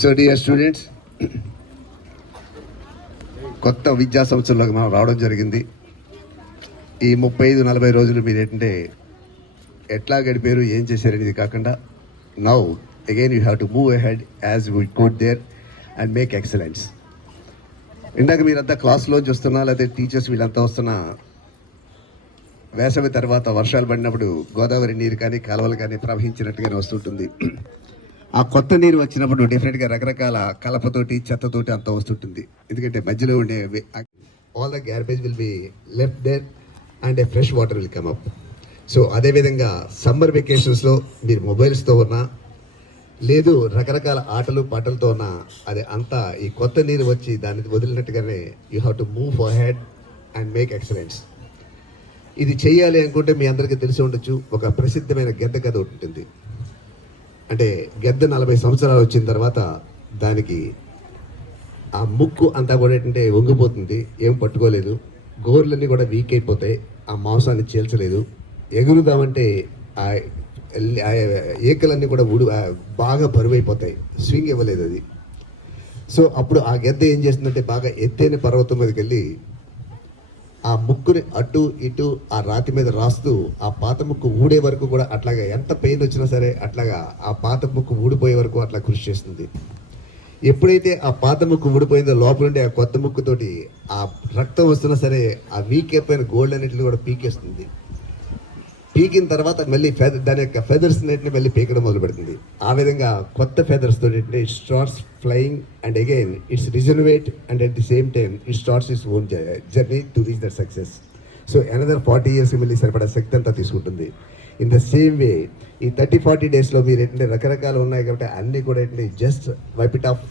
So dear students, కొత్త విద్యా సంవత్సరంలోకి మనం రావడం జరిగింది. ఈ 35-40 రోజులు మీరు ఏంటంటే ఎట్లా గడిపారు, ఏం చేశారు అనేది కాకుండా now again you have to move ahead as we code there and make excellence. ఇందాక మీరంతా క్లాస్లోంచి వస్తున్నా లేకపోతే టీచర్స్ వీళ్ళంతా వస్తున్నా, వేసవి తర్వాత వర్షాలు పడినప్పుడు గోదావరి నీరు కానీ కాలువలు కానీ ప్రవహించినట్టుగానే వస్తుంటుంది. ఆ కొత్త నీరు వచ్చినప్పుడు డెఫినెట్గా రకరకాల కలపతోటి చెత్తతోటి అంతా వస్తుంటుంది. ఎందుకంటే మధ్యలో ఉండే all the garbage will be left there and a fresh water will come up. So అదేవిధంగా సమ్మర్ వెకేషన్స్లో మీరు మొబైల్స్తో ఉన్నా లేదు రకరకాల ఆటలు పాటలతో ఉన్నా, అది అంతా ఈ కొత్త నీరు వచ్చి దాన్ని వదిలినట్టుగానే you have to move for head and make excellence. ఇది చేయాలి అనుకుంటే మీ అందరికీ తెలిసి ఉండొచ్చు, ఒక ప్రసిద్ధమైన గెద్ద కథ ఉంటుంది. అంటే గెద్ద 40 సంవత్సరాలు వచ్చిన తర్వాత దానికి ఆ ముక్కు అంతా కూడా ఏంటంటే వంగిపోతుంది, ఏం పట్టుకోలేదు, గోర్లన్నీ కూడా వీక్ అయిపోతాయి, ఆ మాంసాన్ని చీల్చలేదు, ఎగురుదామంటే ఆ ఏకలన్నీ కూడా బాగా బరువైపోతాయి, స్వింగ్ ఇవ్వలేదు అది. సో అప్పుడు ఆ గెద్ద ఏం చేస్తుందంటే బాగా ఎత్తైన పర్వతం మీదకి వెళ్ళి ఆ ముక్కుని అటు ఇటు ఆ రాతి మీద రాస్తూ ఆ పాత ముక్కు ఊడే వరకు కూడా అట్లాగా ఎంత పెయిన్ వచ్చినా సరే అట్లాగా ఆ పాత ముక్కు ఊడిపోయే వరకు అట్లా కృషి చేస్తుంది. ఎప్పుడైతే ఆ పాత ముక్కు ఊడిపోయిందో లోపల ఉండే ఆ కొత్త ముక్కుతోటి ఆ రక్తం వస్తున్నా సరే ఆ వీక్ అయిపోయిన గోల్డ్ అన్నింటిని కూడా పీకేస్తుంది. పీకిన తర్వాత మళ్ళీ దాని యొక్క ఫెదర్స్ అన్నింటిని మళ్ళీ పీకడం మొదలు పెడుతుంది. ఆ విధంగా కొత్త ఫెదర్స్ తోటి it starts flying and again it's regenerate and at the same time it starts its own journey to reach that success. So another 40 years మళ్ళీ సరిపడా శక్తి అంతా తీసుకుంటుంది. ఇన్ ద సేమ్ వే ఈ 30-40 డేస్లో మీరు ఏంటంటే రకరకాలు ఉన్నాయి కాబట్టి అన్నీ కూడా ఏంటంటే just wipe it off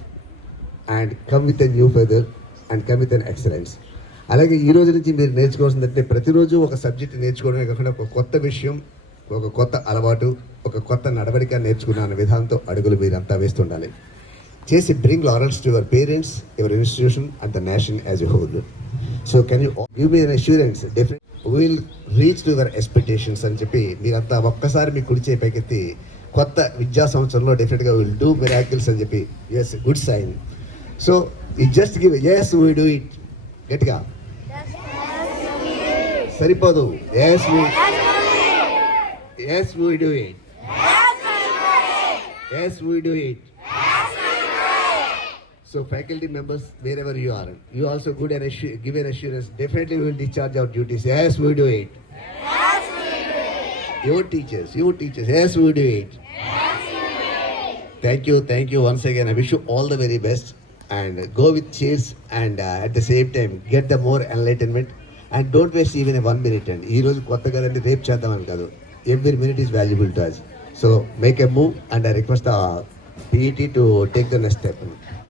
and come with a new feather and come with an excellence. అలాగే ఈ రోజు నుంచి మీరు నేర్చుకోవాల్సిందంటే ప్రతిరోజు ఒక సబ్జెక్ట్ నేర్చుకోవడమే కాకుండా ఒక కొత్త విషయం, ఒక కొత్త అలవాటు, ఒక కొత్త నడవడిక నేర్చుకున్న అనే విధానంతో అడుగులు మీరంతా వేస్తుండాలి. చేసి bring laurels to your parents, your institution and the nation as a whole. So can you give me an assurance definite will reach to your expectations అని చెప్పి మీరంతా ఒక్కసారి మీ కుడి చేయి పైకెత్తి కొత్త విద్యా సంవత్సరంలో డెఫినెట్గా విల్ డూ మిరాకిల్స్ అని చెప్పి ఎస్ గుడ్ సైన్. సో ఈ just give yes we do it గట్టిగా సరిపోదు. Yes we do it, yes we do it. So faculty members, wherever you are, you also give an assurance. Definitely we will discharge our duties. Yes, we do it. Yes, we do it. Your teachers. Yes, we do it. Yes, we do it. Thank you once again. I wish you all the very best and go with cheers and at the same time get the more enlightenment and don't waste even a 1 minute. And ee roju kotta gadandi repu cheddam ani kadu. Every minute is valuable to us. So make a move and I request the PET to take the next step.